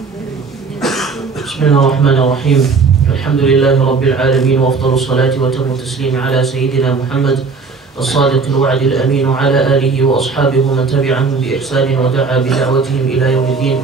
بسم الله الرحمن الرحيم. الحمد لله رب العالمين وأفضل الصلاة وتم التسليم على سيدنا محمد الصادق الوعد الأمين وعلى آله وأصحابه ومن تبعهم بإحسان ودعا بدعوتهم إلى يوم الدين.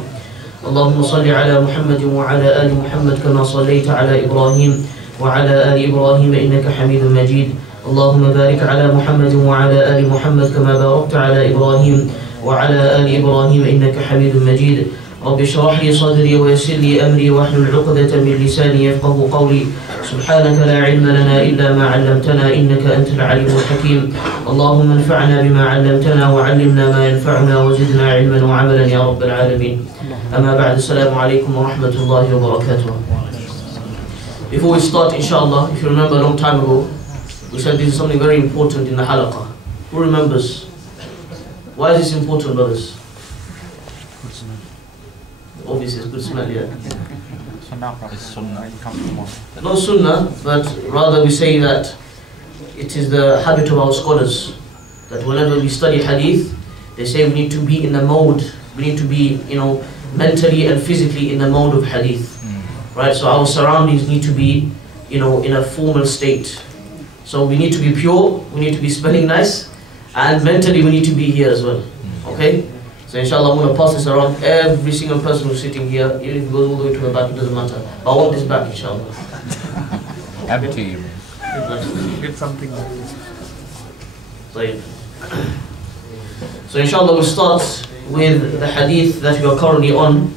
اللهم صل على محمد وعلى آل محمد كما صليت على إبراهيم وعلى آل إبراهيم إنك حميد مجيد. اللهم بارك على محمد وعلى آل محمد كما باركت على إبراهيم وعلى آل إبراهيم إنك حميد مجيد. رب اشرح لي صدري ويسر لي أمري واحلل عقدة من لساني يفقهوا قولي. سبحانك لا علم لنا إلا ما علمتنا إنك أنت العليم الحكيم. اللهم انفعنا بما علمتنا وعلمنا ما ينفعنا وزدنا علما وعملا يا رب العالمين. أما بعد, السلام عليكم ورحمة الله وبركاته. Before we start, inshallah, if you remember a long time ago, we said this is something very important in the halaqah. Who remembers? Why is this important, brothers? Obviously, it's good smell, yeah. It's sunnah. Not sunnah, but rather we say that it is the habit of our scholars that whenever we study hadith, they say we need to be in the mode, we need to be, mentally and physically in the mode of hadith. Right? So our surroundings need to be, in a formal state. So we need to be pure, we need to be smelling nice, and mentally we need to be here as well. Okay? So inshallah I'm going to pass this around every single person who's sitting here, even if it goes all the way to the back, it doesn't matter. But I want this back, inshallah. Empty. Get something like this. So inshallah we'll start with the hadith that we are currently on.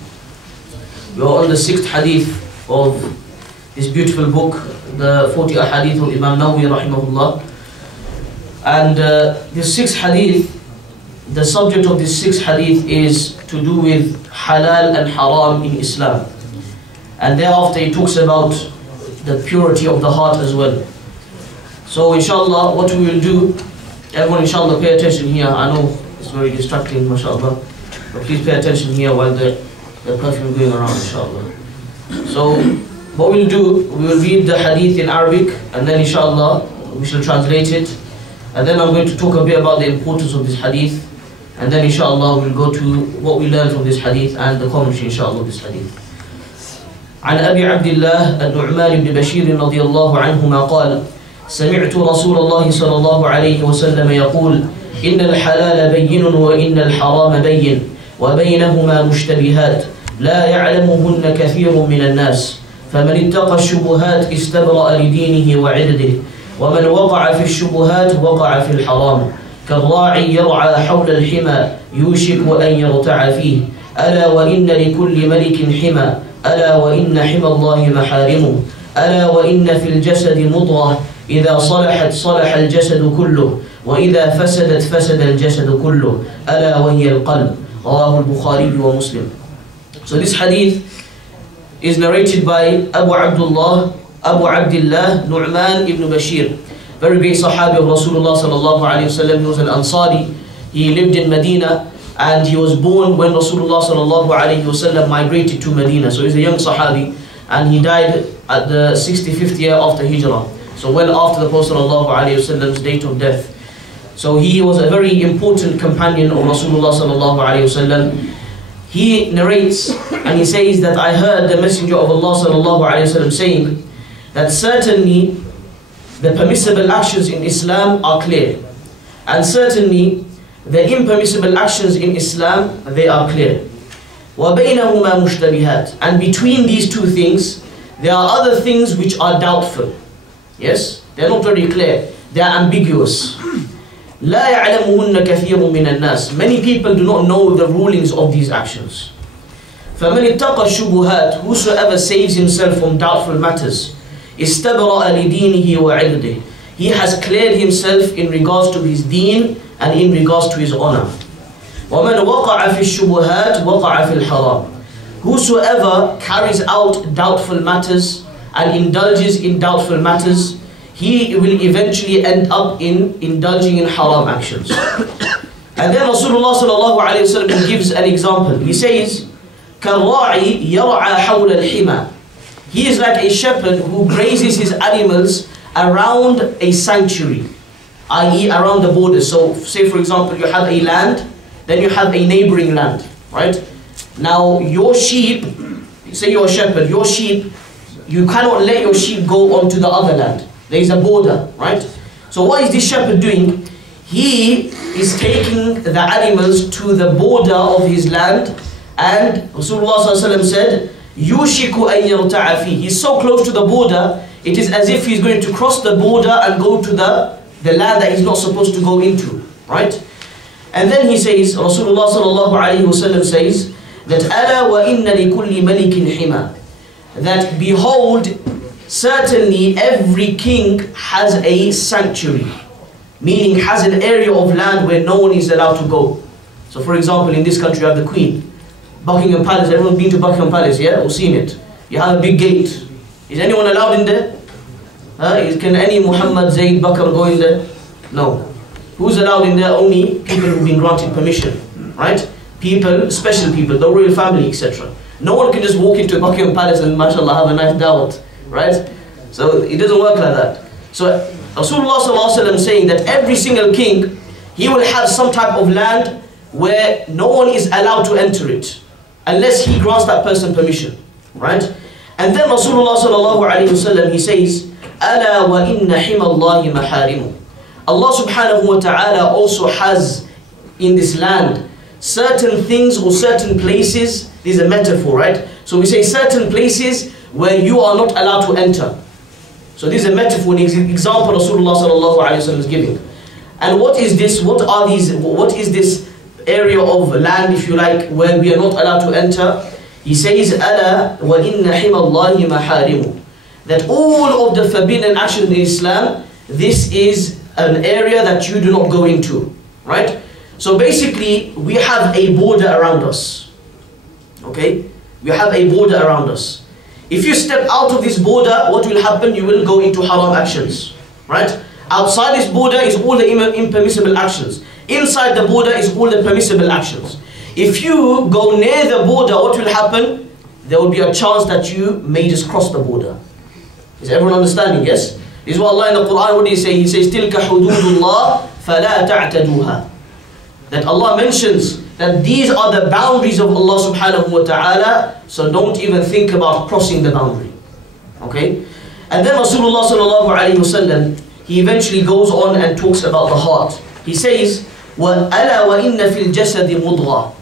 We are on the 6th hadith of this beautiful book, the 40 Ahadith of Imam Nawawi rahimahullah. And this 6th hadith, the subject of this 6th hadith is to do with halal and haram in Islam. And thereafter he talks about the purity of the heart as well. So inshallah what we will do, everyone inshallah pay attention here. I know it's very distracting, mashallah, but please pay attention here while the perfume is going around, inshallah. So what we'll do, we will read the hadith in Arabic and then inshallah we shall translate it. And then I'm going to talk a bit about the importance of this hadith. And then inshallah we'll go to what we learned from this hadith and the commentary inshallah of this hadith. عن أبي عبد الله النعمان بن بشير رضي الله عنهما قال: سمعت رسول الله صلى الله عليه وسلم يقول: إن الحلال بين وإن الحرام بين وبينهما مشتبهات لا يعلمهن كثير من الناس فمن اتقى الشبهات استبرأ لدينه وعرضه ومن وقع في الشبهات وقع في الحرام كالراعي يرعى حول الحمى يوشك أن يرتع فيه ألا وإن لكل ملك حمى ألا وإن حمى الله محارمه ألا وإن في الجسد مضغة إذا صلحت صلح الجسد كله وإذا فسدت فسد الجسد كله ألا وهي القلب. رواه البخاري ومسلم. So this hadith is narrated by Abu Abdullah Nu'man ibn Bashir, very great sahabi of Rasulullah sallallahu alayhi wa sallam. He was an Ansari. He lived in Medina and he was born when Rasulullah sallallahu alayhi wa sallam migrated to Medina. So he's a young sahabi and he died at the 65th year after Hijrah. So well after the Prophet sallallahu alayhi wa sallam's date of death. So he was a very important companion of Rasulullah sallallahu alayhi wa sallam. He narrates and he says that I heard the Messenger of Allah sallallahu alayhi wa sallam saying that certainly the permissible actions in Islam are clear, and certainly the impermissible actions in Islam, they are clear. وَبَيْنَهُمَا مُشْتَبِهَاتٍ, and between these two things there are other things which are doubtful. Yes, they are not very clear, they are ambiguous. لَا يَعْلَمُهُنَّ كَثِيرٌ مِنَ النَّاسِ, many people do not know the rulings of these actions. فَمَنِ اتَّقَى الشُّبُهَاتِ, whosoever saves himself from doubtful matters, استبرأ لدينه وعرضه, he has cleared himself in regards to his deen and in regards to his honor. وَمَنْ وَقَعَ فِي الشُّبُهَاتِ وَقَعَ فِي الْحَرَامِ, whosoever carries out doubtful matters and indulges in doubtful matters, he will eventually end up in indulging in haram actions. And then Rasulullah sallallahu alayhi wa sallam gives an example. He says, كَالرَّاعِي يَرْعَى حَوْلَ الْحِمَى, he is like a shepherd who grazes his animals around a sanctuary, i.e. around the borders. So say for example you have a land, then you have a neighboring land, right? Now your sheep say you're a shepherd, your sheep, you cannot let your sheep go onto the other land. There is a border, right? So what is this shepherd doing? He is taking the animals to the border of his land, and Rasulullah ﷺ said, Yushiku an yarta'a fi. He's so close to the border, it is as if he's going to cross the border and go to the land that he's not supposed to go into, right? And then he says, Rasulullah ﷺ says, that Ala wa inna li kulli malikin hima. That behold, certainly every king has a sanctuary, meaning has an area of land where no one is allowed to go. So for example, in this country you have the Queen, Buckingham Palace. Everyone's been to Buckingham Palace, yeah, or seen it. You have a big gate. Is anyone allowed in there? Can any Muhammad Zaid Bakr go in there? No. Who's allowed in there? Only people who've been granted permission, right? People, special people, the royal family, etc. No one can just walk into Buckingham Palace and mashallah have a nice dawat, right? So it doesn't work like that. So Rasulullah ﷺ saying that every single king, he will have some type of land where no one is allowed to enter it unless he grants that person permission, right? And then Rasulullah ﷺ, he says, Ala wa inna himallahi maharimu. Allah subhanahu wa ta'ala also has in this land certain things or certain places. This is a metaphor, right? So we say certain places where you are not allowed to enter. So this is a metaphor, an example Rasulullah sallallahu alayhi wa sallam is giving. And what is this? What are these? What is this area of land, if you like, where we are not allowed to enter? He says, Ala wa inna himallahi maharimu. That all of the forbidden actions in Islam, this is an area that you do not go into, right? So basically, we have a border around us. Okay? We have a border around us. If you step out of this border, what will happen? You will go into haram actions, right? Outside this border is all the impermissible actions. Inside the border is all the permissible actions. If you go near the border, what will happen? There will be a chance that you may just cross the border. Is everyone understanding? Yes? This is what Allah in the Quran, what do you say? He says, تِلْكَ حُدُودُ اللَّهِ فَلَا تَعْتَدُوهَا. That Allah mentions that these are the boundaries of Allah subhanahu wa ta'ala, so don't even think about crossing the boundary. Okay? And then Rasulullah sallallahu alayhi wa sallam, he eventually goes on and talks about the heart. He says, وَأَلَا وَإِنَّ فِي الْجَسَدِ مُضْغَةً.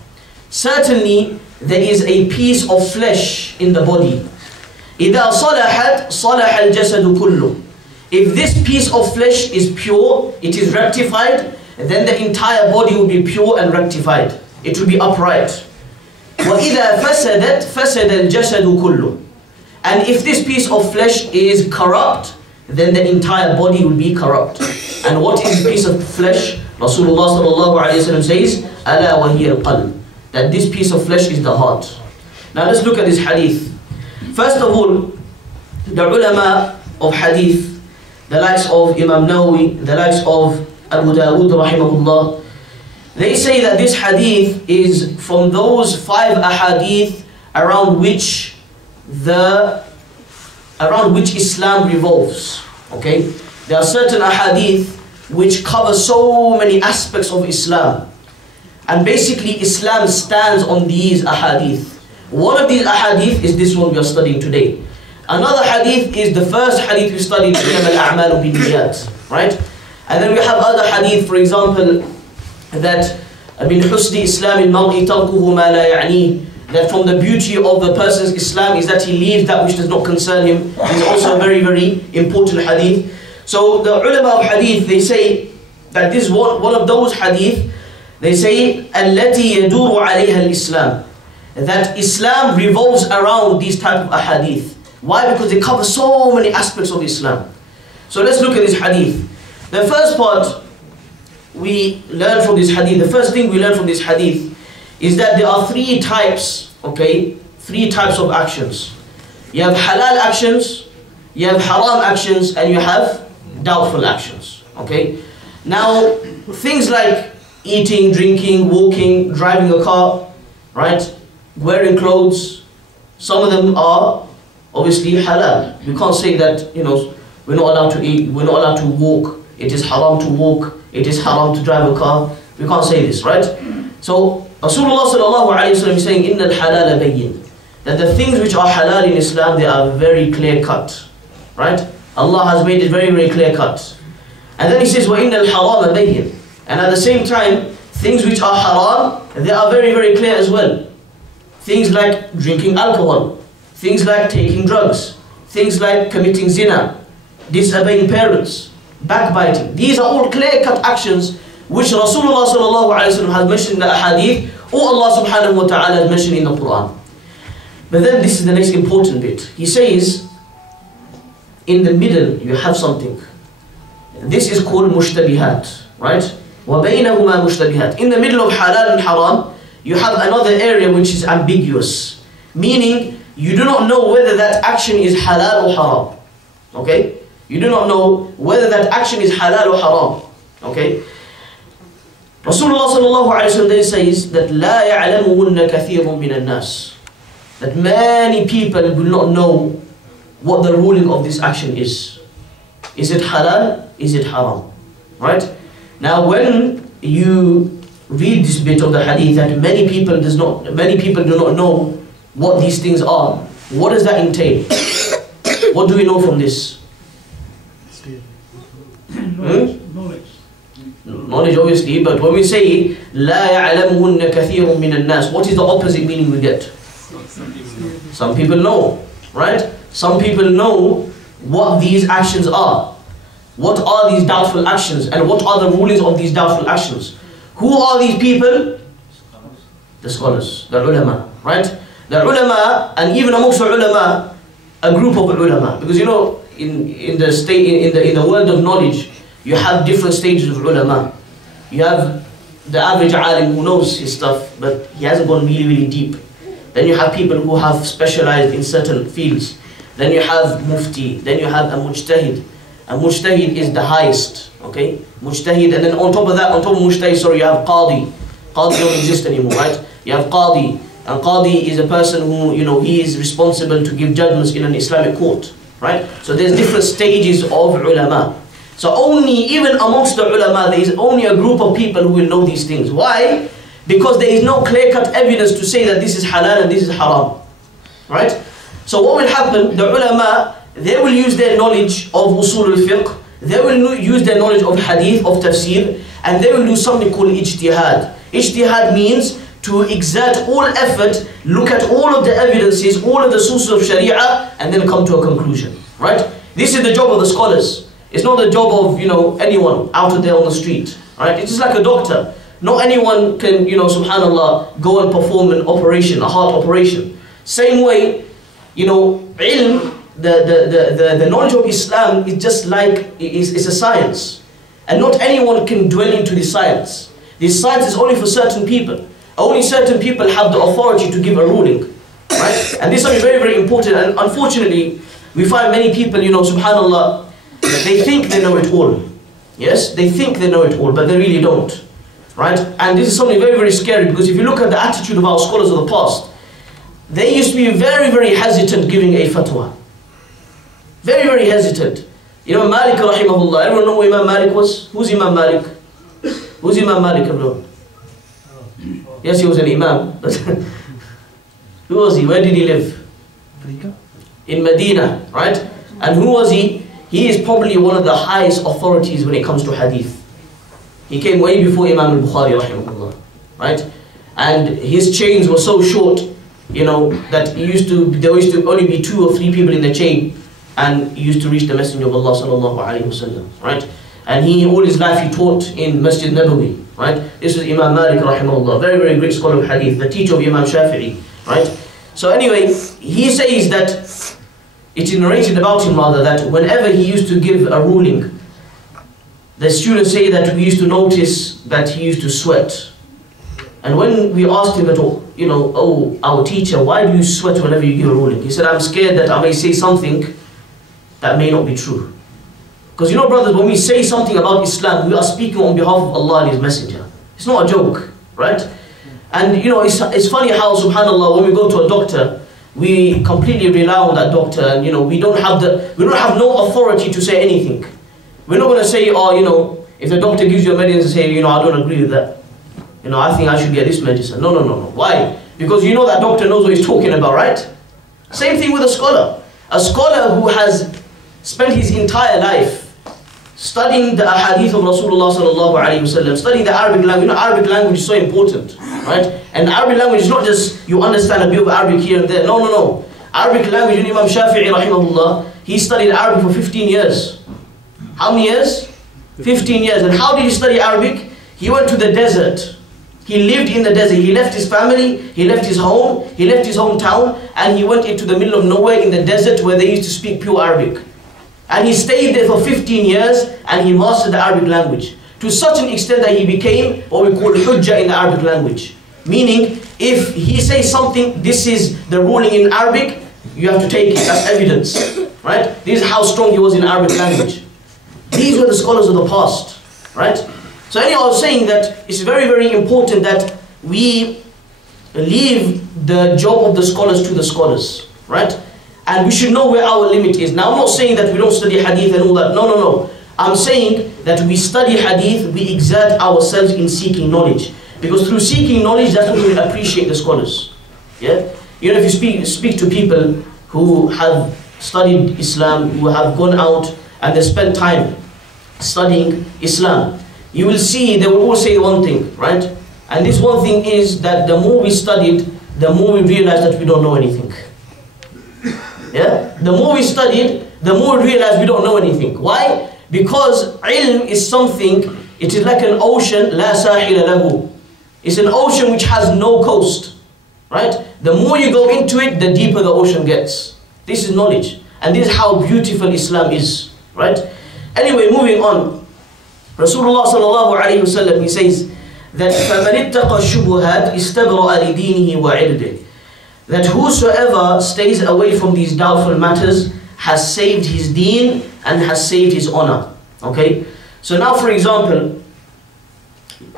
Certainly, there is a piece of flesh in the body. إِذَا صَلَحَتْ صَلَحَ الْجَسَدُ كُلُّهُ. If this piece of flesh is pure, it is rectified, then the entire body will be pure and rectified. It will be upright. وَإِذَا فَسَدَتْ فَسَدَ الْجَسَدُ كُلُّهُ. And if this piece of flesh is corrupt, then the entire body will be corrupt. And what is the piece of flesh? Rasulullah sallallahu alayhi wa sallam says, أَلَا وَهِيَ الْقَلْبِ. That this piece of flesh is the heart. Now let's look at this hadith. First of all, the ulama of hadith, the likes of Imam Nawawi, the likes of Abu Dawood rahimahullah, they say that this hadith is from those 5 ahadith around which Islam revolves. Okay? There are certain ahadith which cover so many aspects of Islam. And basically Islam stands on these ahadith. One of these ahadith is this one we are studying today. Another hadith is the first hadith we studied, al-a'malu bin-niyat, right? And then we have other hadith, for example, that min husni islam al-mar'i tarkuhu ma la ya'ni, that from the beauty of the person's Islam is that he leaves that which does not concern him. It's also a very, very important hadith. So the ulama of hadith, they say that this is one of those hadith. They say التي يدور عليها الإسلام, that Islam revolves around these type of ahadith. Why? Because they cover so many aspects of Islam. So let's look at this hadith. The first part we learn from this hadith, the first thing we learn from this hadith is that there are 3 types, okay? 3 types of actions. You have halal actions, you have haram actions, and you have doubtful actions, okay? Now, things like eating, drinking, walking, driving a car, right? Wearing clothes, some of them are obviously halal. We can't say that, you know, we're not allowed to eat, we're not allowed to walk, it is haram to walk, it is haram to drive a car. We can't say this, right? So Rasulullah sallallahu alayhi wa sallam is saying, إِنَّ الْحَلَالَ بَيِّنْ, that the things which are halal in Islam, they are very clear cut. Right? Allah has made it very, very clear cut. And then he says, وَإِنَّ الْحَرَامَ بَيِّنْ. And at the same time, things which are haram, they are very, very clear as well. Things like drinking alcohol, things like taking drugs, things like committing zina, disobeying parents, backbiting. These are all clear-cut actions which Rasulullah sallallahu alaihi wasallam has mentioned in the hadith, or Allah subhanahu wa ta'ala has mentioned in the Quran. But then this is the next important bit. He says, in the middle you have something. This is called mushtabihat, right? وَبَيْنَهُمَا مُشْتَبِهَاتٍ. In the middle of halal and haram, you have another area which is ambiguous. Meaning, you do not know whether that action is halal or haram. Okay? You do not know whether that action is halal or haram. Okay? Rasulullah sallallahu alayhi wa sallam says that لَا يَعْلَمُهُنَّ كَثِيرٌ مِنَ النَّاسِ. That many people will not know what the ruling of this action is. Is it halal? Is it haram? Right? Now when you read this bit of the hadith that many people do not know what these things are, what does that entail? What do we know from this? Knowledge obviously, but when we say لا يعلمهن كثير من الناس, what is the opposite meaning we get? Some people know, right? Some people know what these actions are. What are these doubtful actions and what are the rulings of these doubtful actions? Who are these people? The scholars, the ulama, right? The ulama, and even amongst the ulama, a group of ulama. Because you know, in the world of knowledge, you have different stages of ulama. You have the average alim who knows his stuff, but he hasn't gone really, really deep. Then you have people who have specialized in certain fields. Then you have mufti. Then you have a mujtahid. A mujtahid is the highest, okay? Mujtahid, and then on top of that, on top of mujtahid, sorry, you have qadi. Qadi don't exist anymore, right? You have qadi. And qadi is a person who, you know, he is responsible to give judgments in an Islamic court, right? So there's different stages of ulama. So only, even amongst the ulama, there is only a group of people who will know these things. Why? Because there is no clear-cut evidence to say that this is halal and this is haram, right? So what will happen, the ulama, they will use their knowledge of usul al-fiqh, they will use their knowledge of hadith, of tafsir, and they will do something called ijtihad. Ijtihad means to exert all effort, look at all of the evidences, all of the sources of sharia, and then come to a conclusion, right? This is the job of the scholars. It's not the job of, you know, anyone out there on the street, right? It's just like a doctor. Not anyone can, you know, subhanallah, go and perform an operation, a heart operation. Same way, you know, ilm, the knowledge of Islam is just like, it's a science. And not anyone can dwell into this science. This science is only for certain people. Only certain people have the authority to give a ruling, right? And this is very, very important. And unfortunately, we find many people, you know, subhanallah, they think they know it all. Yes, they think they know it all, but they really don't, right? And this is something very, very scary, because if you look at the attitude of our scholars of the past, they used to be very, very hesitant giving a fatwa. Very, very hesitant. Imam Malik rahimahullah, everyone know who Imam Malik was? Who's Imam Malik? Who's Imam Malik, everyone? Yes, he was an imam. Who was he? Where did he live? In Medina, right? And who was he? He is probably one of the highest authorities when it comes to hadith. He came way before Imam al-Bukhari rahimahullah, right? And his chains were so short, you know, that there used to only be 2 or 3 people in the chain, and he used to reach the Messenger of Allah sallallahu alaihi wasallam, right? And he, all his life, he taught in Masjid Nabawi, right? This was Imam Malik rahimahullah, very, very great scholar of hadith, the teacher of Imam Shafi'i, right? So anyway, he says that, it is narrated about him rather, that whenever he used to give a ruling, the students say that we used to notice that he used to sweat. And when we asked him that, you know, oh, our teacher, why do you sweat whenever you give a ruling? He said, I'm scared that I may say something that may not be true. Because you know, brothers, when we say something about Islam, we are speaking on behalf of Allah and His Messenger. It's not a joke, right? And you know, it's funny how, subhanallah, when we go to a doctor, we completely rely on that doctor, and you know, we don't have no authority to say anything. We're not going to say, oh, you know, if the doctor gives you a medicine and say, you know, I don't agree with that. You know, I think I should get this medicine. No. Why? Because you know that doctor knows what he's talking about, right? Same thing with a scholar. A scholar who has spent his entire life studying the ahadith of Rasulullah sallallahu alaihi wasallam, studying the Arabic language. You know, Arabic language is so important, right? And Arabic language is not just you understand a bit of Arabic here and there. No, no, no. Arabic language, Imam Shafi'i rahimahullah, he studied Arabic for 15 years. How many years? 15 years. And how did he study Arabic? He went to the desert. He lived in the desert. He left his family, he left his home, he left his hometown, and he went into the middle of nowhere in the desert where they used to speak pure Arabic. And he stayed there for 15 years and he mastered the Arabic language to such an extent that he became what we call hujjah in the Arabic language. Meaning, if he says something, this is the ruling in Arabic, you have to take it as evidence. Right? This is how strong he was in Arabic language. These were the scholars of the past. Right? So anyhow, I was saying that it's very, very important that we leave the job of the scholars to the scholars. Right? And we should know where our limit is. Now, I'm not saying that we don't study hadith and all that. No, no, no. I'm saying that we study hadith, we exert ourselves in seeking knowledge. Because through seeking knowledge, that's when we appreciate the scholars. Yeah? You know, if you speak to people who have studied Islam, who have gone out and they spent time studying Islam, you will see they will all say one thing, right? And this one thing is that the more we studied, the more we realized that we don't know anything. Yeah? The more we studied, the more we realized we don't know anything. Why? Because ilm is something, it is like an ocean, la sahila lahu. It's an ocean which has no coast. Right? The more you go into it, the deeper the ocean gets. This is knowledge. And this is how beautiful Islam is. Right? Anyway, moving on. Rasulullah sallallahu alayhi wa sallam, he says that فَمَنِ اتَّقَى الشُّبُهَاتِ اسْتَبْرَأَ لِدِينِهِ وَعِرْضِهِ, that whosoever stays away from these doubtful matters has saved his deen and has saved his honor. Okay? So now, for example,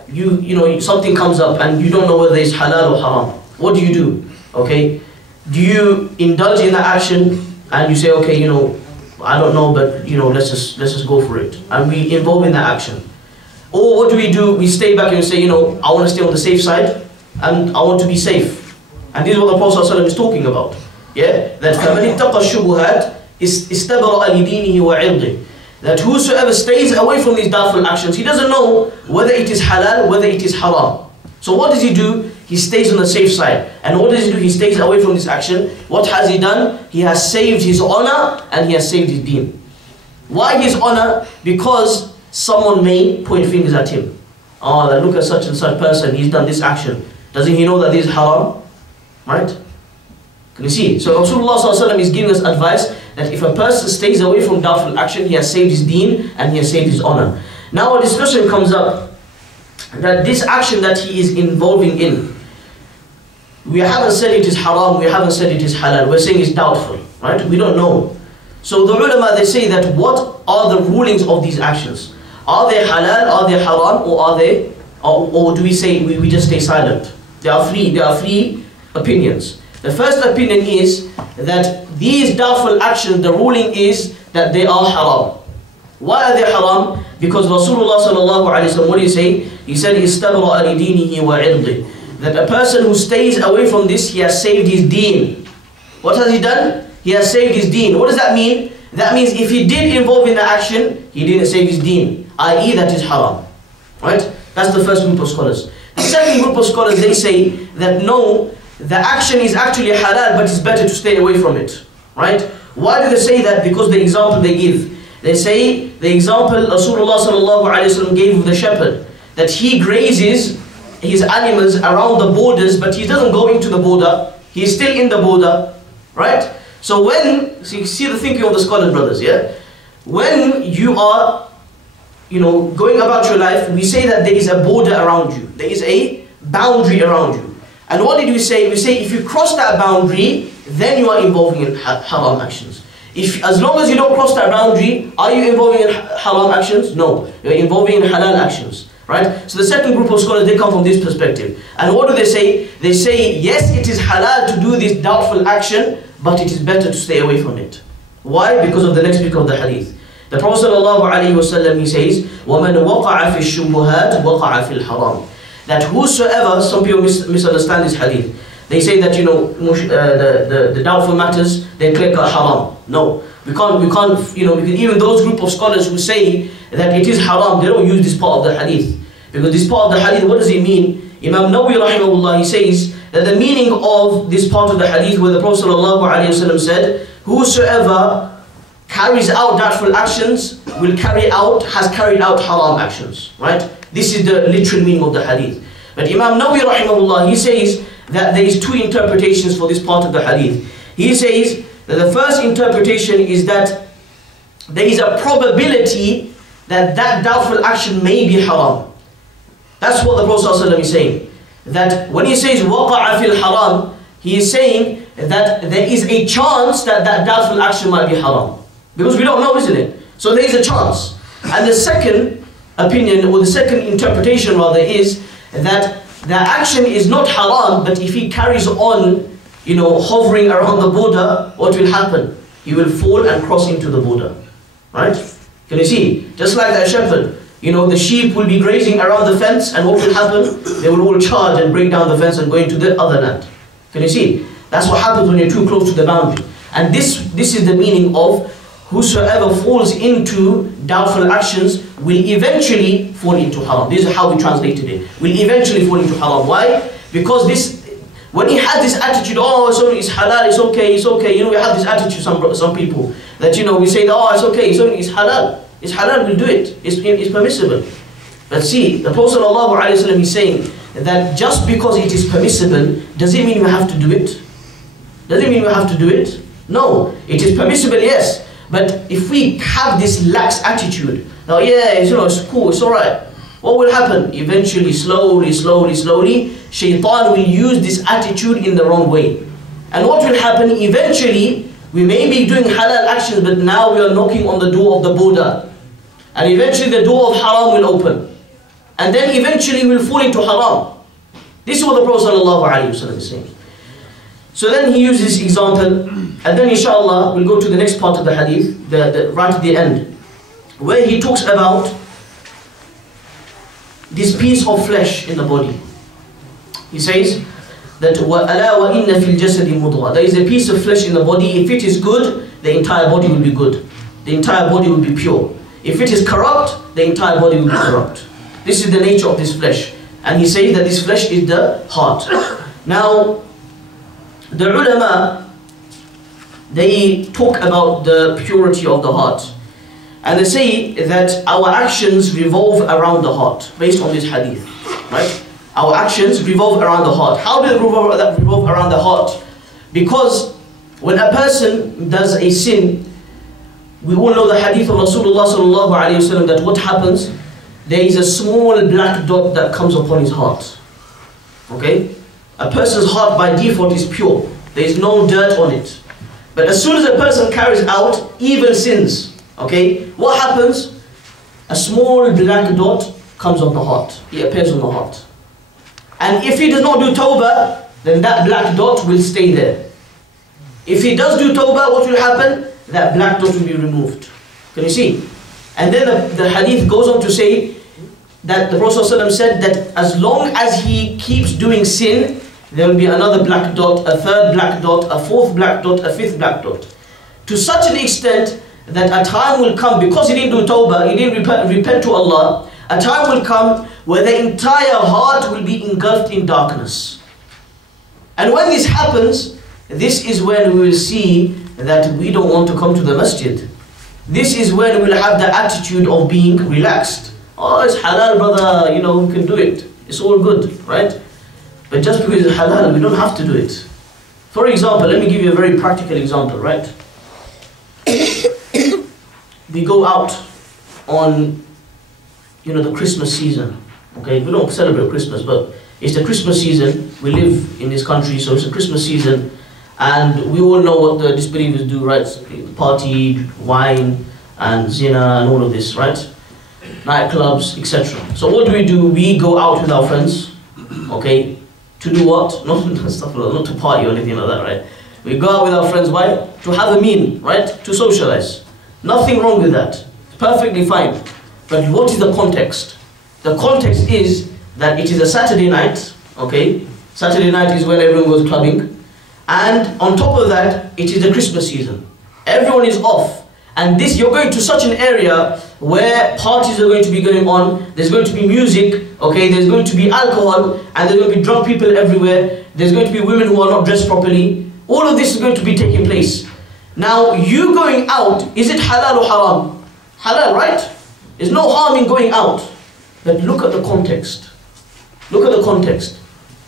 you know, something comes up and you don't know whether it's halal or haram. What do you do? Okay? Do you indulge in the action and you say, okay, you know, I don't know, but you know, let's just go for it, and we involve in that action? Or what do? We stay back and say, you know, I want to stay on the safe side and I want to be safe. And this is what the Prophet ﷺ is talking about. Yeah? That فَمَنِ اتَّقَى الشُّبُهَاتِ اسْتَبْرَأَ لِدِينِهِ وَعِرْضِهِ, that whosoever stays away from these doubtful actions, he doesn't know whether it is halal, whether it is haram. So what does he do? He stays on the safe side. And what does he do? He stays away from this action. What has he done? He has saved his honor and he has saved his deen. Why his honor? Because someone may point fingers at him. Oh, look at such and such person, he's done this action. Doesn't he know that this is haram? Right? Can you see? So Rasulullah ﷺ is giving us advice that if a person stays away from doubtful action, he has saved his deen and he has saved his honor. Now a discussion comes up that this action that he is involving in, we haven't said it is haram, we haven't said it is halal, we're saying it's doubtful, right? We don't know. So the ulama, they say that what are the rulings of these actions? Are they halal, are they haram, or are they, or do we say we just stay silent? There are three opinions. The first opinion is that these doubtful actions, the ruling is that they are haram. Why are they haram? Because Rasulullah sallallahu alayhi wa sallam, what did he say? He said, إِسْتَبْرَأَ لِدِينِهِ وَعِرْضِهِ, that a person who stays away from this, he has saved his deen. What has he done? He has saved his deen. What does that mean? That means if he did involve in the action, he didn't save his deen, i.e. that is haram. Right? That's the first group of scholars. The second group of scholars, they say that no, the action is actually halal, but it's better to stay away from it. Right? Why do they say that? Because the example they give. They say, the example Rasulullah sallallahu alayhi wa sallam gave of the shepherd, that he grazes his animals around the borders, but he doesn't go into the border, he's still in the border, right? So when, so you see the thinking of the scholars, brothers, yeah? When you are, you know, going about your life, we say that there is a border around you, there is a boundary around you. And what did we say? We say if you cross that boundary, then you are involving in haram actions. As long as you don't cross that boundary, are you involving in haram actions? No, you're involving in halal actions. Right? So the second group of scholars, they come from this perspective. And what do they say? They say, yes, it is halal to do this doubtful action, but it is better to stay away from it. Why? Because of the next week of the hadith. The Prophet ﷺ, he says, وَمَنْ وَقَعَ فِي الشُّبُهَاتِ وَقَعَ فِي الْحَرَامِ, that whosoever, some people misunderstand this hadith, They say that, you know, the doubtful matters, they're clear-cut haram. No, we can't, you know, even those group of scholars who say that it is haram, they don't use this part of the hadith. Because this part of the hadith, what does it mean? Imam Nawawi rahimahullah, he says that the meaning of this part of the hadith where the Prophet ﷺ said, whosoever carries out doubtful actions has carried out haram actions, right? This is the literal meaning of the hadith. But Imam Nawawi rahimahullah, he says that there is two interpretations for this part of the hadith. He says that the first interpretation is that there is a probability that that doubtful action may be haram. That's what the Prophet ﷺ is saying. That when he says waqa'a fil haram, he is saying that there is a chance that that doubtful action might be haram. Because we don't know, isn't it? So there is a chance. And the second opinion, or the second interpretation rather, is that the action is not haram, but if he carries on, you know, hovering around the border, what will happen? He will fall and cross into the border. Right? Can you see? Just like that shepherd. You know, the sheep will be grazing around the fence, and what will happen? They will all charge and break down the fence and go into the other land. Can you see? That's what happens when you're too close to the boundary. And this is the meaning of whosoever falls into doubtful actions will eventually fall into haram. This is how we translated it. Will eventually fall into haram. Why? Because when he had this attitude, oh, it's halal, it's okay. You know, we have this attitude, some people, that, you know, we say, oh, it's okay, it's halal. It's halal, we'll do it. It's permissible. But see, the Prophet ﷺ is saying that just because it is permissible, does it mean we have to do it? Does it mean we have to do it? No. It is permissible, yes. But if we have this lax attitude, now yeah, you know, it's cool, it's alright. What will happen? Eventually, slowly, shaitan will use this attitude in the wrong way. And what will happen? Eventually, we may be doing halal actions, but now we are knocking on the door of the border. And eventually the door of haram will open. And then eventually we'll fall into haram. This is what the Prophet ﷺ is saying. So then he uses this example, and then inshallah we'll go to the next part of the hadith, right at the end, where he talks about this piece of flesh in the body. He says that وَأَلَا وَإِنَّ فِي الْجَسَدِ مُضْغَةً. There is a piece of flesh in the body. If it is good, the entire body will be good. The entire body will be pure. If it is corrupt, the entire body will be corrupt. This is the nature of this flesh. And he says that this flesh is the heart. Now, the ulama, they talk about the purity of the heart. And they say that our actions revolve around the heart, based on this hadith. Right? Our actions revolve around the heart. How do they revolve around the heart? Because when a person does a sin, we all know the hadith of Rasulullah sallallahu alayhi wa sallam, that what happens? There is a small black dot that comes upon his heart. Okay? A person's heart by default is pure. There is no dirt on it. But as soon as a person carries out evil sins, okay, what happens? A small black dot comes on the heart. It appears on the heart. And if he does not do tawbah, then that black dot will stay there. If he does do tawbah, what will happen? That black dot will be removed. Can you see? And then the hadith goes on to say that the Prophet ﷺ said that as long as he keeps doing sin, there will be another black dot, a third black dot, a fourth black dot, a fifth black dot. To such an extent that a time will come, because he didn't do tawbah, he didn't repent to Allah, a time will come where the entire heart will be engulfed in darkness. And when this happens, this is when we will see that we don't want to come to the masjid. This is when we'll have the attitude of being relaxed. Oh, it's halal, brother, you know, we can do it. It's all good, right? But just because it's halal, we don't have to do it. For example, let me give you a very practical example, right? We go out on, you know, the Christmas season. Okay, we don't celebrate Christmas, but it's the Christmas season. We live in this country, so it's a Christmas season. And we all know what the disbelievers do, right? Party, wine, and zina, and all of this, right? Nightclubs, etc. So what do? We go out with our friends, okay? To do what? Not to party or anything like that, right? We go out with our friends, why? To have a meal, right? To socialize. Nothing wrong with that. It's perfectly fine. But what is the context? The context is that it is a Saturday night, okay? Saturday night is when everyone goes clubbing. And on top of that, it is the Christmas season. Everyone is off. And this, you're going to such an area where parties are going to be going on. There's going to be music, okay? There's going to be alcohol, and there's going to be drunk people everywhere. There's going to be women who are not dressed properly. All of this is going to be taking place. Now, you going out, is it halal or haram? Halal, right? There's no harm in going out. But look at the context. Look at the context.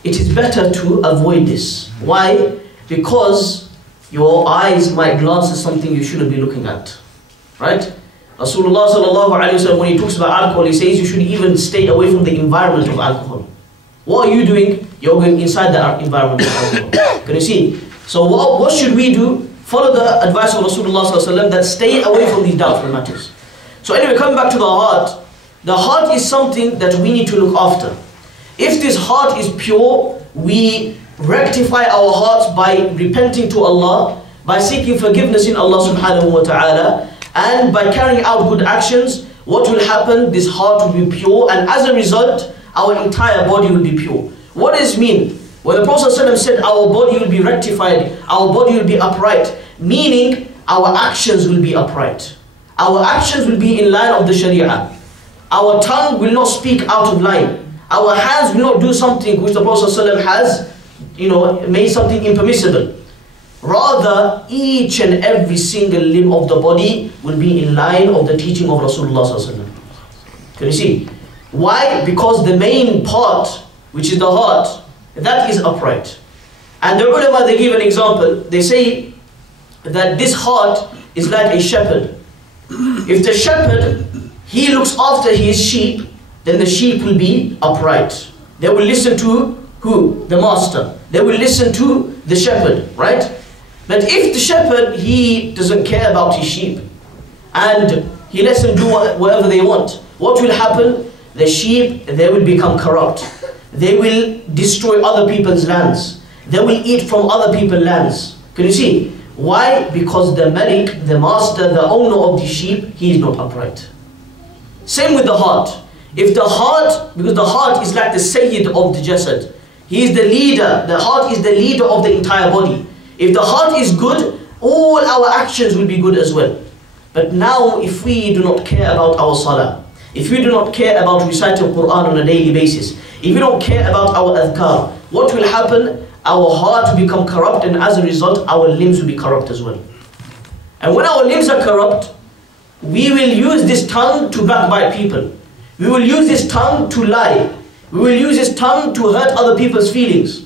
It is better to avoid this. Why? Because your eyes might glance at something you shouldn't be looking at. Right? Rasulullah sallallahu alayhi wa sallam, when he talks about alcohol, he says you should even stay away from the environment of alcohol. What are you doing? You're going inside the environment of alcohol. Can you see? So what should we do? Follow the advice of Rasulullah sallallahu alayhi wa sallam, that stay away from these doubtful matters. So anyway, coming back to the heart is something that we need to look after. If this heart is pure, we rectify our hearts by repenting to Allah, by seeking forgiveness in Allah subhanahu wa ta'ala, and by carrying out good actions. What will happen? This heart will be pure, and as a result, our entire body will be pure. What does this mean? When the Prophet ﷺ said our body will be rectified, our body will be upright, meaning our actions will be upright. Our actions will be in line of the Sharia. Our tongue will not speak out of line. Our hands will not do something which the Prophet ﷺ has, made something impermissible. Rather, each and every single limb of the body will be in line of the teaching of Rasulullah ﷺ. Can you see? Why? Because the main part, which is the heart, that is upright. And the ulama, they give an example. They say that this heart is like a shepherd. If the shepherd, he looks after his sheep, then the sheep will be upright. They will listen to who? The master. They will listen to the shepherd, right? But if the shepherd, he doesn't care about his sheep, and he lets them do whatever they want, what will happen? The sheep, they will become corrupt. They will destroy other people's lands. They will eat from other people's lands. Can you see? Why? Because the Malik, the master, the owner of the sheep, he is not upright. Same with the heart. If the heart, because the heart is like the Sayyid of the Jasad. He is the leader. The heart is the leader of the entire body. If the heart is good, all our actions will be good as well. But now, if we do not care about our salah, if we do not care about reciting Quran on a daily basis, if we don't care about our adhkar, what will happen? Our heart will become corrupt, and as a result, our limbs will be corrupt as well. And when our limbs are corrupt, we will use this tongue to backbite people. We will use this tongue to lie. We will use this tongue to hurt other people's feelings.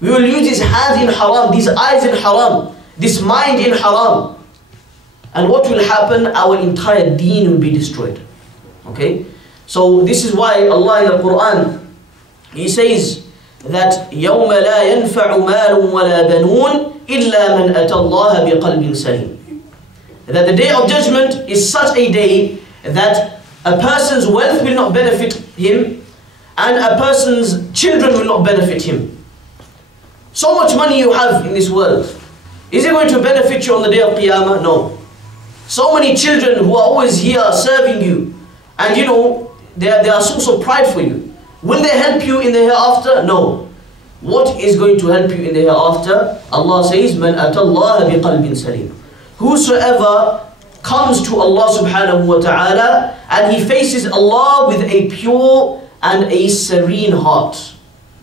We will use these hands in haram, these eyes in haram, this mind in haram. And what will happen? Our entire deen will be destroyed. Okay? So this is why Allah in the Quran, He says that يَوْمَ لَا يَنْفَعُ مَالٌ وَلَا بَنُونَ إِلَّا مَنْ أَتَى اللَّهَ بِقَلْبٍ سَلِيمٍ. That the day of judgment is such a day that a person's wealth will not benefit him, and a person's children will not benefit him. So much money you have in this world, is it going to benefit you on the day of Qiyamah? No. So many children who are always here serving you, and they are a source of pride for you. Will they help you in the hereafter? No. What is going to help you in the hereafter? Allah says, مَنْ أَتَى اللَّهَ بِقَلْبٍ سَلِيمٍ. Whosoever comes to Allah subhanahu wa ta'ala and he faces Allah with a pure and a serene heart.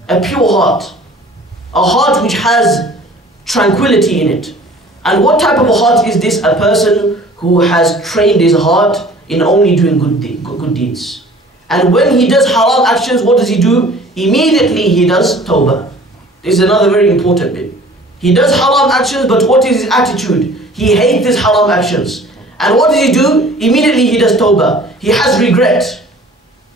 A pure heart. A heart which has tranquility in it. And what type of a heart is this? A person who has trained his heart in only doing good deeds. And when he does haram actions, what does he do? Immediately he does tawbah. This is another very important bit. He does haram actions, but what is his attitude? He hates these haram actions. And what does he do? Immediately he does tawbah. He has regret.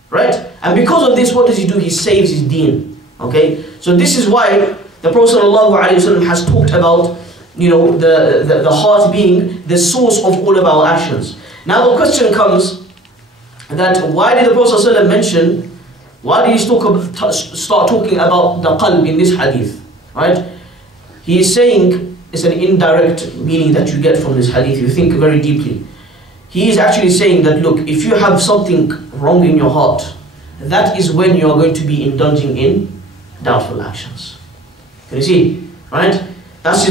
Right? And because of this, what does he do? He saves his deen. Okay? So this is why the Prophet ﷺ has talked about the heart being the source of all of our actions. Now the question comes that why did the Prophet ﷺ mention, why did he start talking about the qalb in this hadith? Right? He is saying, it's an indirect meaning that you get from this hadith, you think very deeply. He is actually saying that, look, if you have something wrong in your heart, that is when you are going to be indulging in doubtful actions. Can you see? Right? That's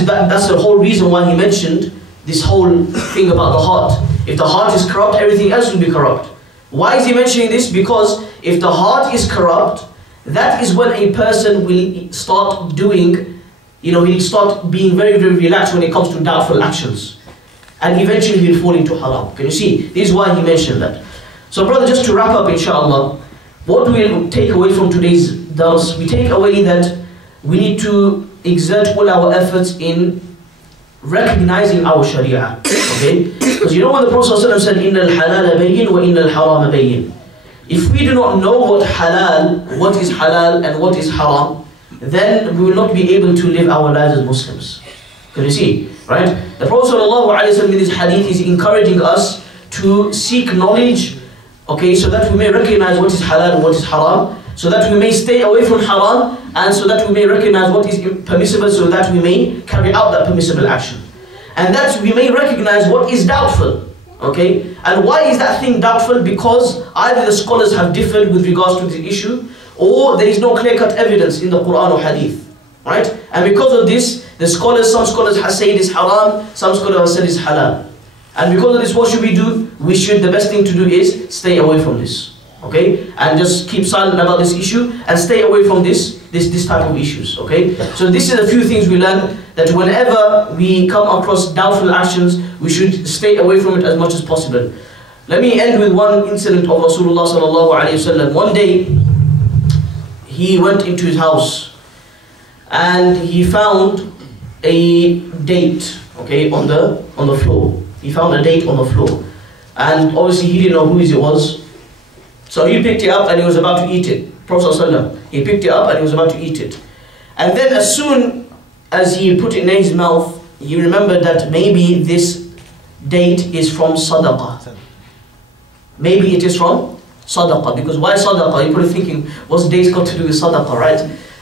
the whole reason why he mentioned this whole thing about the heart. If the heart is corrupt, everything else will be corrupt. Why is he mentioning this? Because if the heart is corrupt, that is when a person will start doing, he'll start being very, very relaxed when it comes to doubtful actions. And eventually he'll fall into haram. Can you see? This is why he mentioned that. So brother, just to wrap up inshallah, what do we take away from today's dars? We take away that we need to exert all our efforts in recognizing our sharia. Okay? Because when the Prophet ﷺ said, إِنَّ الْحَلَالَ بَيِّنْ وَإِنَّ الْحَرَامَ بَيِّنْ. If we do not know what is halal and what is haram, then we will not be able to live our lives as Muslims. Can you see? Right? The Prophet ﷺ in this hadith is encouraging us to seek knowledge, okay, so that we may recognize what is halal and what is haram, so that we may stay away from haram, and so that we may recognize what is permissible, so that we may carry out that permissible action. And that we may recognize what is doubtful. Okay? And why is that thing doubtful? Because either the scholars have differed with regards to the issue, or there is no clear-cut evidence in the Quran or Hadith. Right? And because of this, some scholars have said it's haram, some scholars have said it's halal. And because of this, what should we do? The best thing to do is stay away from this. Okay? And just keep silent about this issue and stay away from this type of issues. Okay? So this is a few things we learn, that whenever we come across doubtful actions, we should stay away from it as much as possible. Let me end with one incident of Rasulullah sallallahu alaihi wasallam. One day, he went into his house and he found a date, okay, on the floor. He found a date on the floor, and obviously he didn't know whose it was. So he picked it up and he was about to eat it. Prophet ﷺ, he picked it up and he was about to eat it. And then as soon as he put it in his mouth, he remembered that maybe this date is from sadaqah. Maybe it is from sadaqah. Because why sadaqah? You're probably thinking, what's dates got to do with sadaqah, right?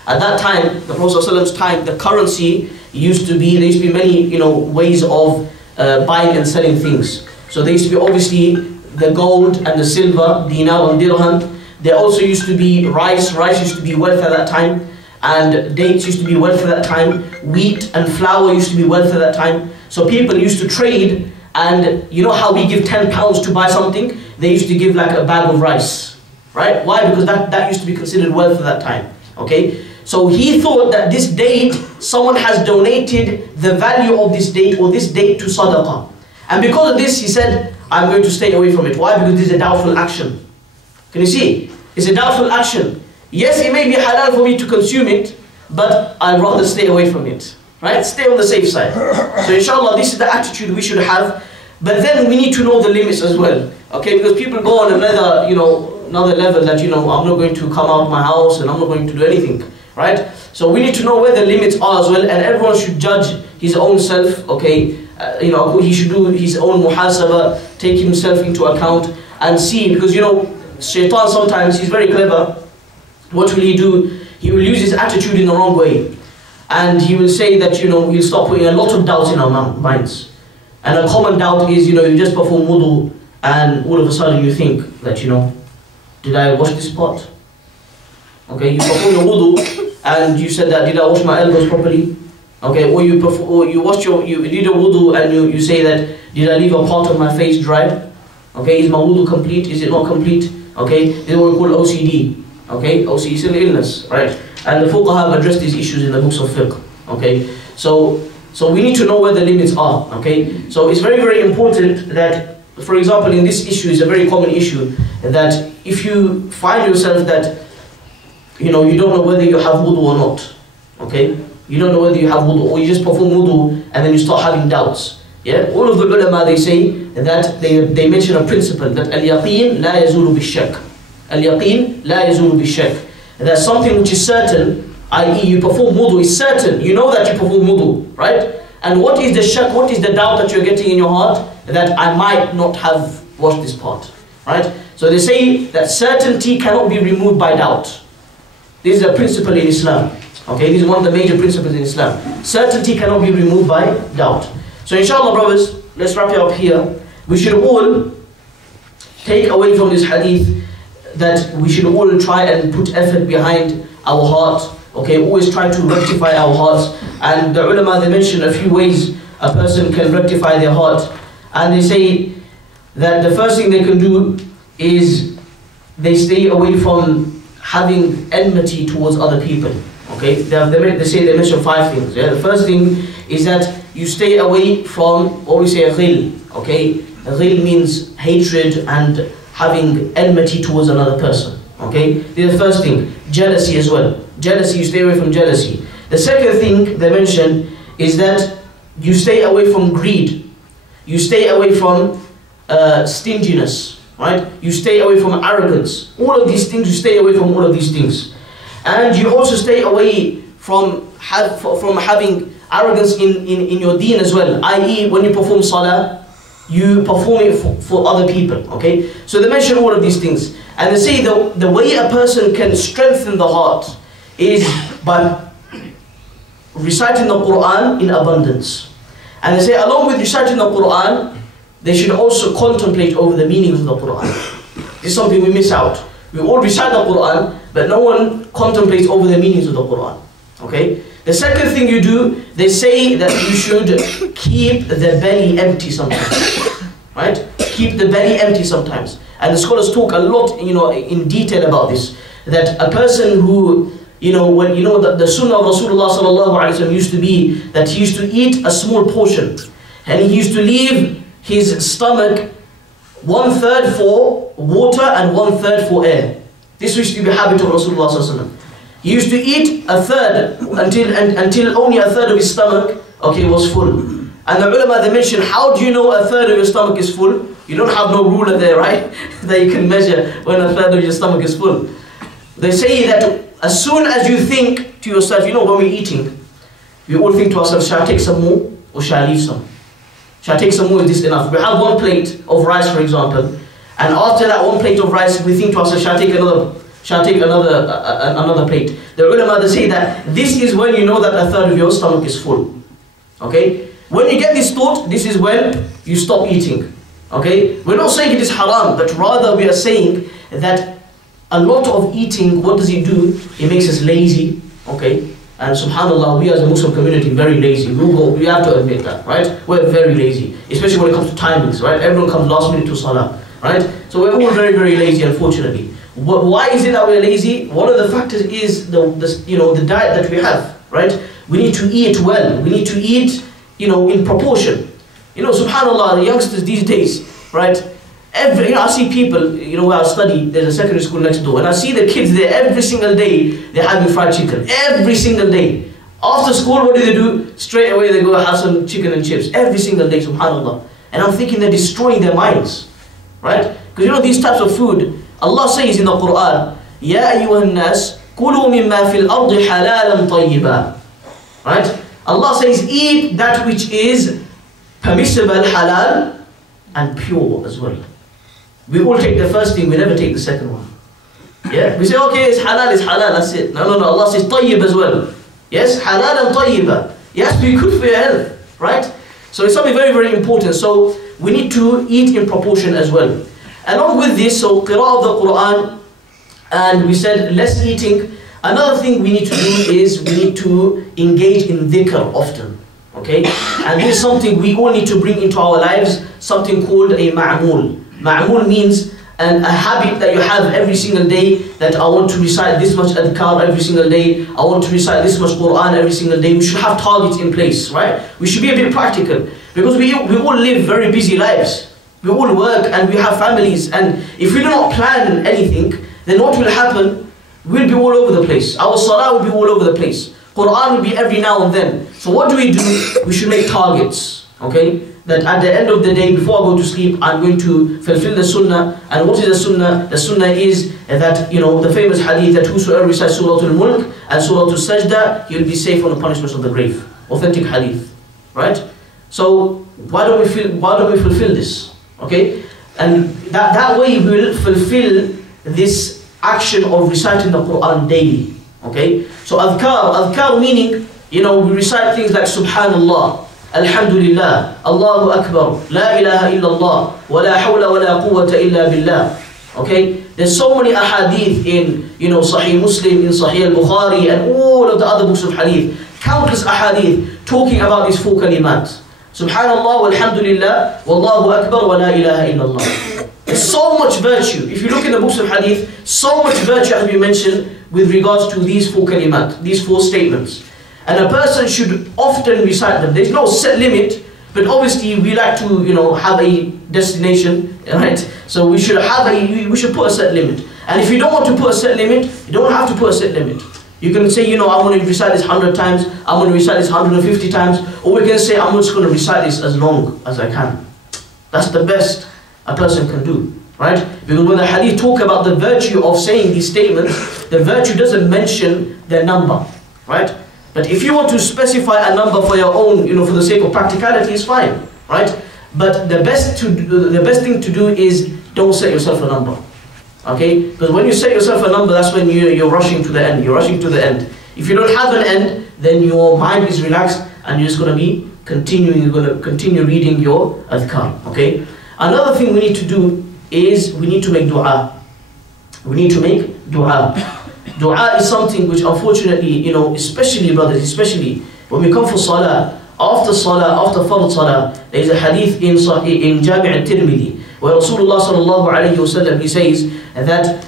At that time, the Prophet ﷺ's time, the currency there used to be many ways of buying and selling things. So there used to be obviously the gold and the silver, dinar and dirham. There also used to be rice. Rice used to be wealth at that time. And dates used to be wealth at that time. Wheat and flour used to be wealth at that time. So people used to trade, and you know how we give £10 to buy something? They used to give like a bag of rice. Right? Why? Because that used to be considered wealth at that time. Okay? So he thought that this date, someone has donated the value of this date or this date to sadaqah. And because of this, he said, I'm going to stay away from it. Why? Because this is a doubtful action. Can you see? It's a doubtful action. Yes, it may be halal for me to consume it, but I'd rather stay away from it. Right? Stay on the safe side. So inshallah, this is the attitude we should have. But then we need to know the limits as well. Okay? Because people go on another level that, I'm not going to come out of my house and I'm not going to do anything. Right? So we need to know where the limits are as well, and everyone should judge his own self, okay? He should do his own muhasabah, take himself into account and see, because shaitan sometimes, he's very clever. What will he do? He will use his attitude in the wrong way. And he will say that, he'll start putting a lot of doubts in our minds. And a common doubt is, you just perform wudu and all of a sudden you think that, did I wash this pot? Okay, you perform your wudu and you said that, did I wash my elbows properly? Okay, or you did a wudu and you say that, did I leave a part of my face dry? Okay, is my wudu complete? Is it not complete? Okay, this is what we call OCD. Okay, OCD is an illness, right? And the fuqaha have addressed these issues in the books of fiqh. Okay, so we need to know where the limits are. Okay, so it's very, very important that, for example, in this issue, is a very common issue, that if you find yourself that you don't know whether you have wudu or not, okay? You don't know whether you have wudu, or you just perform wudu and then you start having doubts. Yeah? All of the ulama, they say that they mention a principle, that al-yaqeen la yazulu bi-shak. Al-yaqeen la yazulu bi-shak. That something which is certain, i.e. you perform wudu, is certain. You know that you perform wudu, right? And what is the shak, what is the doubt that you're getting in your heart? That I might not have washed this part, right? So they say that certainty cannot be removed by doubt. This is a principle in Islam. Okay, this is one of the major principles in Islam. Certainty cannot be removed by doubt. So inshallah, brothers, let's wrap it up here. We should all take away from this hadith that we should all try and put effort behind our heart, Okay, always try to rectify our hearts. And the ulama, they mention a few ways a person can rectify their heart. And they say that the first thing they can do is they stay away from having enmity towards other people. Okay, they mention 5 things. Yeah? The first thing is that you stay away from what we say ghil. Okay, ghil means hatred and having enmity towards another person. Okay, this is the first thing. Jealousy as well. Jealousy, you stay away from jealousy. The second thing they mention is that you stay away from greed. You stay away from stinginess, right? You stay away from arrogance. All of these things, you stay away from all of these things. And you also stay away from having arrogance in your deen as well. I.e., when you perform salah, you perform it for other people, okay? So they mention all of these things. And they say the way a person can strengthen the heart is by reciting the Quran in abundance. And they say along with reciting the Quran, they should also contemplate over the meanings of the Quran. This is something we miss out. We all recite the Quran, but no one contemplates over the meanings of the Quran. Okay? The second thing you do, they say that you should keep the belly empty sometimes. Right? Keep the belly empty sometimes. And the scholars talk a lot, in detail about this. That a person who, the sunnah of Rasulullah sallallahu alaihi wasallam used to be that he used to eat a small portion, and he used to leave his stomach 1/3 for water and 1/3 for air. This used to be the habit of Rasulullah sallallahu alaihi wasallam. He used to eat 1/3 until only 1/3 of his stomach, was full. And the ulama, they mention, how do you know 1/3 of your stomach is full? You don't have no ruler there, right? That you can measure when 1/3 of your stomach is full. They say that as soon as you think to yourself, when we're eating, we all think to ourselves, shall I take some more or shall I leave some? Shall I take some more? Is this enough? We have 1 plate of rice, for example, and after that 1 plate of rice, we think to ourselves, shall I take another plate? The ulama, they say that this is when you know that 1/3 of your stomach is full. Okay? When you get this thought, this is when you stop eating. Okay? We're not saying it is haram, but rather we are saying that a lot of eating, what does it do? It makes us lazy. Okay? And subhanAllah, we as a Muslim community very lazy. We have to admit that, right? We're very lazy, especially when it comes to timings, right? Everyone comes last minute to salah, right? So we're all very, very lazy, unfortunately. Why is it that we're lazy? One of the factors is the diet that we have, right? We need to eat well. We need to eat, in proportion. Subhanallah, the youngsters these days, right? I see people, where I study, there's a secondary school next door, and I see the kids there every single day, they're having fried chicken. Every single day. After school, what do? Straight away they go have some chicken and chips. Every single day, subhanallah. And I'm thinking they're destroying their minds. Right? Because these types of food, Allah says in the Quran, Ya ayyuhan nas, kulu mimma fil ardi halalan tayyiba. Right? Allah says, eat that which is permissible, halal, and pure as well. We all take the first thing, we never take the second one. Yeah? We say, okay, it's halal, that's it. No, Allah says tayyib as well. Yes, halal and tayyiba. It has to be good for your health, right? So it's something very, very important. So we need to eat in proportion as well. Along with this, so qira'ah of the Quran, and we said less eating. Another thing we need to do is we need to engage in dhikr often. Okay? And this is something we all need to bring into our lives, something called a ma'mul. Ma'mul means a habit that you have every single day, that I want to recite this much adhkar every single day, I want to recite this much Quran every single day. We should have targets in place, right? We should be a bit practical, because we all live very busy lives. We all work and we have families, and if we do not plan anything, then what will happen? We'll be all over the place. Our salah will be all over the place. Quran will be every now and then. So what do? We should make targets, okay? That at the end of the day, before I go to sleep, I'm going to fulfill the sunnah. And what is the sunnah? The sunnah is that, the famous hadith that whosoever recites Surah Al-Mulk and Surah Al-Sajdah, he'll be safe from the punishments of the grave. Authentic hadith, right? So why don't we fulfill this? Okay? And that way we will fulfill this action of reciting the Quran daily. Okay? So adhkar meaning, we recite things like Subhanallah, Alhamdulillah, Allahu Akbar, La ilaha illallah, wa la hawla wa la quwwata illa billah. Okay? There's so many ahadith in, Sahih Muslim, in Sahih al-Bukhari, and all all of the other books of hadith, countless ahadith talking about these 4 kalimat. Subhanallah, walhamdulillah, wallahu akbar, wa la ilaha illallah. There's so much virtue. If you look in the books of hadith, so much virtue has been mentioned with regards to these 4 kalimat, these 4 statements. And a person should often recite them. There's no set limit, but obviously we like to, have a destination, right? So we should put a set limit. And if you don't want to put a set limit, you don't have to put a set limit. You can say, I'm going to recite this 100 times, I'm going to recite this 150 times, or we can say, I'm just going to recite this as long as I can. That's the best a person can do, right? Because when the hadith talk about the virtue of saying these statements, the virtue doesn't mention their number, right? But if you want to specify a number for your own, for the sake of practicality, it's fine, right? But the best thing to do is don't set yourself a number, okay? Because when you set yourself a number, that's when you're rushing to the end. You're rushing to the end. If you don't have an end, then your mind is relaxed and you're just going to be continuing. You're going to continue reading your adhkar, okay? Another thing we need to do is we need to make dua. We need to make dua. Dua is something which unfortunately, especially brothers, especially when we come for salah, after fard salah, there is a hadith in Jami' al-Tirmidhi, where Rasulullah sallallahu alayhi wa sallam, he says that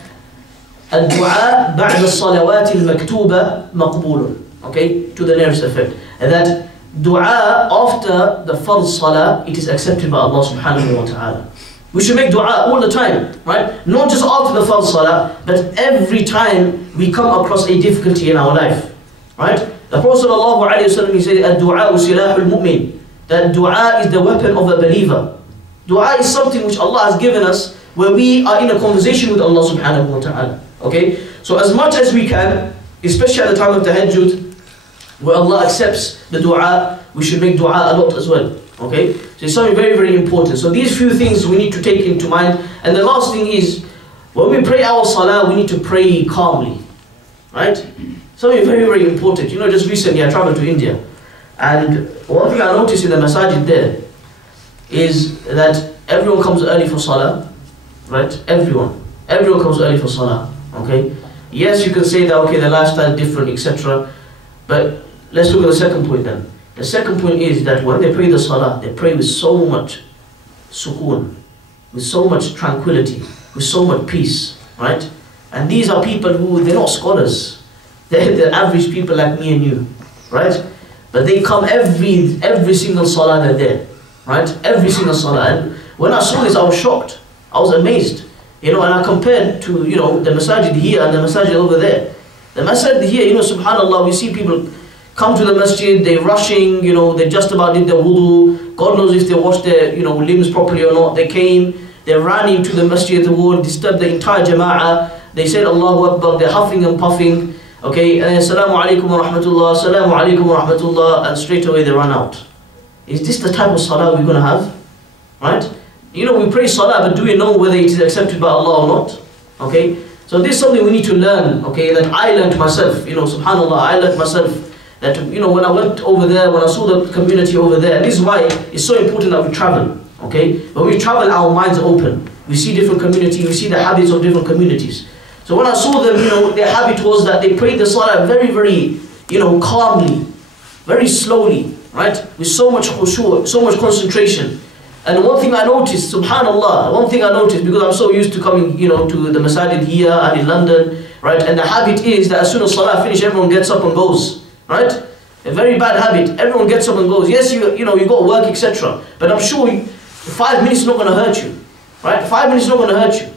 الدعاء بعد الصلوات المكتوبة مقبول. Okay, to the nearest effect. That dua after the fard salah, it is accepted by Allah subhanahu wa ta'ala. We should make dua all the time, right? Not just after the fard salah, but every time we come across a difficulty in our life, right? The Prophet sallallahu alayhi wa sallam, he said, "Ad-du'a silahul mu'min." That dua is the weapon of a believer. Dua is something which Allah has given us, where we are in a conversation with Allah subhanahu wa ta'ala. Okay? So as much as we can, especially at the time of tahajjud, where Allah accepts the dua, we should make dua a lot as well. Okay? So it's something very, very important. So these few things we need to take into mind. And the last thing is, when we pray our salah, we need to pray calmly. Right? Something very, very important. Just recently I traveled to India. And one thing I noticed in the masajid there is that everyone comes early for salah. Right? Everyone comes early for salah. Okay? Yes, you can say that, okay, the lifestyle is different, etc. But let's look at the second point then. The second point is that when they pray the salah, they pray with so much sukoon, with so much tranquility, with so much peace, right? And these are people who, they're not scholars. They're average people like me and you, right? But they come every single salah they're there, right? Every single salah. And when I saw this, I was shocked. I was amazed. And I compared to, the masajid here and the masajid over there. The masjid here, subhanAllah, we see people come to the masjid, they're rushing, they just about did their wudu. God knows if they washed their, limbs properly or not. They came, they ran into the masjid, the wall, disturbed the entire jama'ah. They said Allahu Akbar, they're huffing and puffing. Okay, and then Assalamu alaikum wa rahmatullah, Assalamu alaikum wa rahmatullah, and straight away they run out. Is this the type of salah we're going to have? Right? We pray salah, but do we know whether it is accepted by Allah or not? Okay? So this is something we need to learn, okay, that I learned myself, subhanAllah, I learned myself that, when I went over there, when I saw the community over there, and this is why it's so important that we travel, okay? When we travel, our minds are open. We see different communities, we see the habits of different communities. So when I saw them, their habit was that they prayed the salah very, very, calmly, very slowly, right? With so much khushu', so much concentration. And one thing I noticed, subhanAllah, because I'm so used to coming, to the masajid here and in London, right? And the habit is that as soon as salah finish, everyone gets up and goes, right? A very bad habit. Everyone gets up and goes. Yes, you got work, etc. But I'm sure 5 minutes is not going to hurt you, right? 5 minutes is not going to hurt you.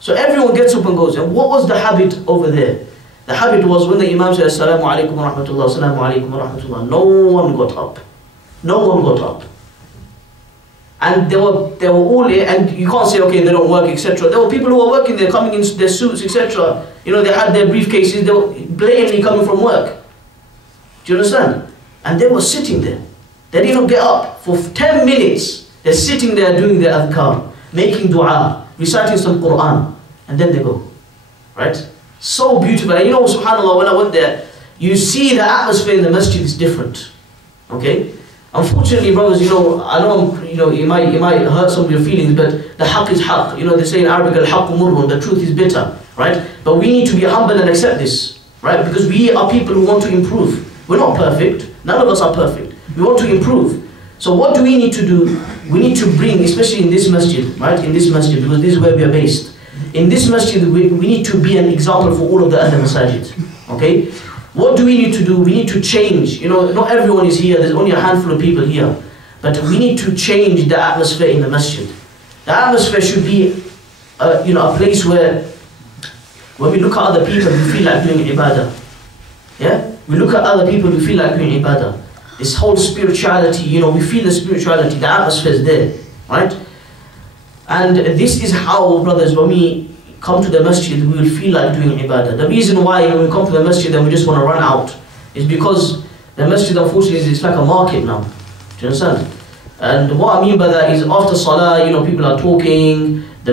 So everyone gets up and goes. And what was the habit over there? The habit was when the Imam said, Assalamu alaikum wa rahmatullah, Assalamu alaikum wa rahmatullah, no one got up. No one got up. And they were all, and you can't say, okay, they don't work, etc. There were people who were working there, coming in their suits, etc. They had their briefcases, they were blatantly coming from work. Do you understand? And they were sitting there. They didn't get up. For 10 minutes, they're sitting there doing their adhkar, making dua, reciting some Quran, and then they go. Right? So beautiful. And subhanAllah, when I went there, you see the atmosphere in the masjid is different. Okay? Unfortunately, brothers, I know, it might hurt some of your feelings, but the haqq is haqq. They say in Arabic, al-haqqu murrun, the truth is bitter, right? But we need to be humble and accept this. right? Because we are people who want to improve. We're not perfect. None of us are perfect. We want to improve. So what do we need to do? We need to bring, especially in this masjid, right? In this masjid, because this is where we are based. In this masjid, we need to be an example for all of the other masajid. Okay? What do we need to do? We need to change. Not everyone is here. There's only a handful of people here. But we need to change the atmosphere in the masjid. The atmosphere should be, a place where when we look at other people, we feel like doing ibadah. Yeah? We look at other people, we feel like doing ibadah. This whole spirituality, we feel the spirituality, the atmosphere is there, right? And this is how, brothers, when we come to the masjid, we will feel like doing ibadah. The reason why when we come to the masjid and we just want to run out is because the masjid, unfortunately, is like a market now. Do you understand? And what I mean by that is after salah, people are talking, the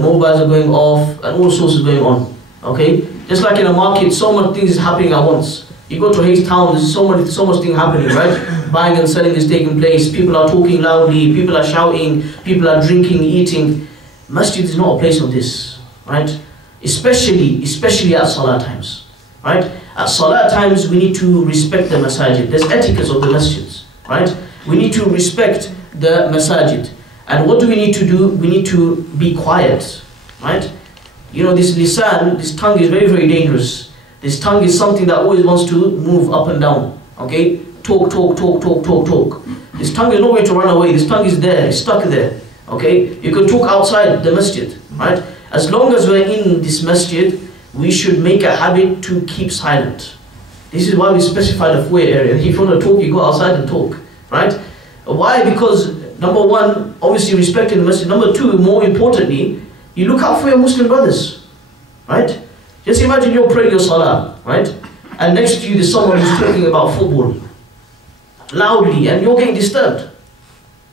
mobiles are going off, and all sorts is going on. Okay? Just like in a market, so much things is happening at once. You go to Hayes Town, there's so much thing happening, right? Buying and selling is taking place, people are talking loudly, people are shouting, people are drinking, eating. Masjid is not a place of this, right? Especially at salah times, right? At salah times, we need to respect the masajid. There's etiquette of the masjids, right? We need to respect the masajid. And what do we need to do? We need to be quiet, right? This lisan, this tongue is very, very dangerous. This tongue is something that always wants to move up and down, okay? Talk. This tongue is not going to run away. This tongue is there, it's stuck there, okay? You can talk outside the masjid, right? As long as we're in this masjid, we should make a habit to keep silent. This is why we specify the foyer area. If you want to talk, you go outside and talk, right? Why? Because number one, obviously respecting the masjid. Number two, more importantly, you look out for your Muslim brothers, right? Just imagine you're praying your salah, right? And next to you there's someone who's talking about football loudly and you're getting disturbed.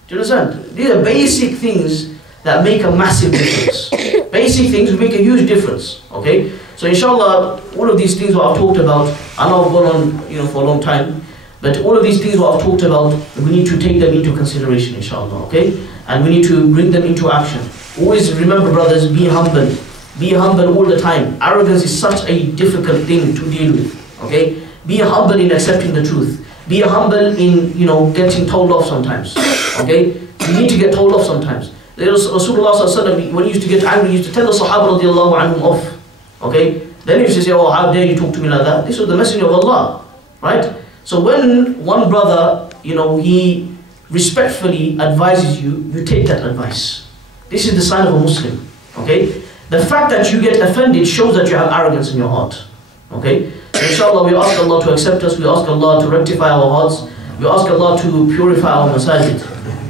Do you understand? These are basic things that make a massive difference. Basic things will make a huge difference, okay? So inshallah, all of these things what I've talked about, I know I've gone on for a long time, but all of these things what I've talked about, we need to take them into consideration, inshallah, okay? And we need to bring them into action. Always remember, brothers, be humble. Be humble all the time. Arrogance is such a difficult thing to deal with, okay? Be humble in accepting the truth. Be humble in, getting told off sometimes, okay? You need to get told off sometimes. Rasulullah, when he used to get angry, he used to tell the Sahaba radiallahu anhum off, okay? Then he used to say, oh, how dare you talk to me like that? This was the Messenger of Allah, right? So when one brother, he respectfully advises you, you take that advice. This is the sign of a Muslim, okay? The fact that you get offended shows that you have arrogance in your heart, okay? So inshallah, we ask Allah to accept us, we ask Allah to rectify our hearts, we ask Allah to purify our masajid.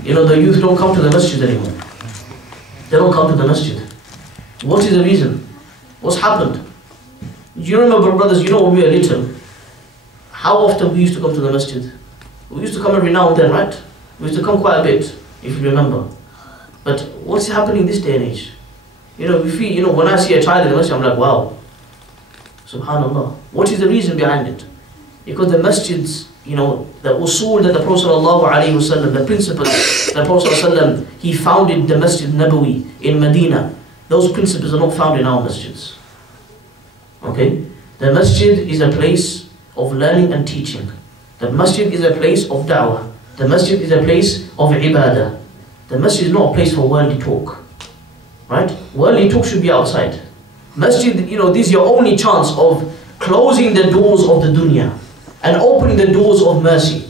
The youth don't come to the masjid anymore. They don't come to the masjid. What is the reason? What's happened? Do you remember, brothers, when we were little, how often we used to come to the masjid? We used to come every now and then, right? We used to come quite a bit, if you remember. But what's happening this day and age? We feel, when I see a child in the masjid, I'm like, wow, subhanallah. What is the reason behind it? Because the masjids, the usul that the Prophet ﷺ, the principles that the Prophet ﷺ, he founded the Masjid Nabawi in Medina. Those principles are not found in our masjids. Okay? The masjid is a place of learning and teaching. The masjid is a place of da'wah. The masjid is a place of ibadah. The masjid is not a place for worldly talk. Right? Worldly talk should be outside. Masjid, this is your only chance of closing the doors of the dunya and opening the doors of mercy.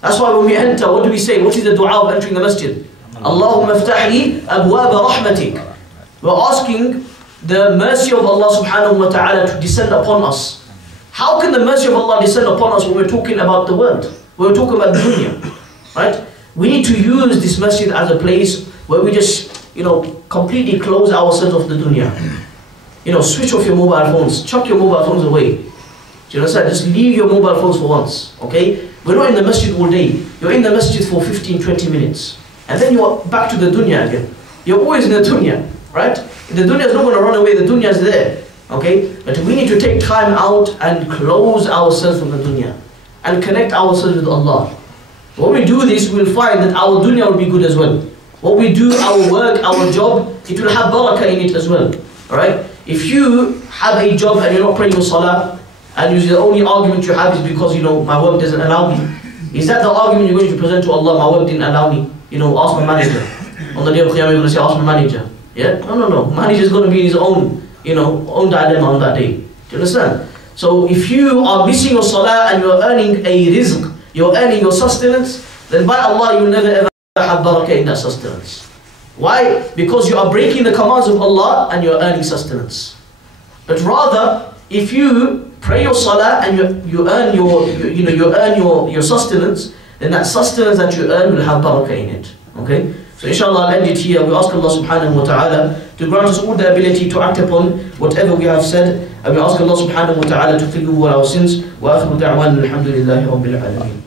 That's why when we enter, what do we say? What is the dua of entering the masjid? Allahumma aftahli abwaba rahmatik. We're asking the mercy of Allah subhanahu wa ta'ala to descend upon us. How can the mercy of Allah descend upon us when we're talking about the world? When we're talking about the dunya, right? We need to use this masjid as a place where we just, completely close ourselves off the dunya. Switch off your mobile phones, chuck your mobile phones away. Do you understand? Just leave your mobile phones for once, okay? We're not in the masjid all day. You're in the masjid for 15, 20 minutes. And then you're back to the dunya again. You're always in the dunya, right? The dunya is not going to run away, the dunya is there, okay? But we need to take time out and close ourselves from the dunya and connect ourselves with Allah. When we do this, we'll find that our dunya will be good as well. What we do, our work, our job, it will have barakah in it as well, alright? If you have a job and you're not praying your salah, and the only argument you have is because, my work doesn't allow me, is that the argument you're going to present to Allah? My work didn't allow me. Ask my manager. On the day of Qiyamah, you're going to say, ask my manager. Yeah? No. Manager's going to be in his own, own dilemma on that day. Do you understand? So if you are missing your salah and you're earning a rizq, you're earning your sustenance, then by Allah, you'll never ever have barakah in that sustenance. Why? Because you are breaking the commands of Allah and you're earning sustenance. But rather, if you pray your salah and you earn your sustenance, then that sustenance that you earn will have barakah in it. Okay? So inshallah, I'll end it here. We ask Allah subhanahu wa ta'ala to grant us all the ability to act upon whatever we have said. And we ask Allah subhanahu wa ta'ala to forgive all our sins. Wa akhiru da'wan alhamdulillahi rabbil alameen.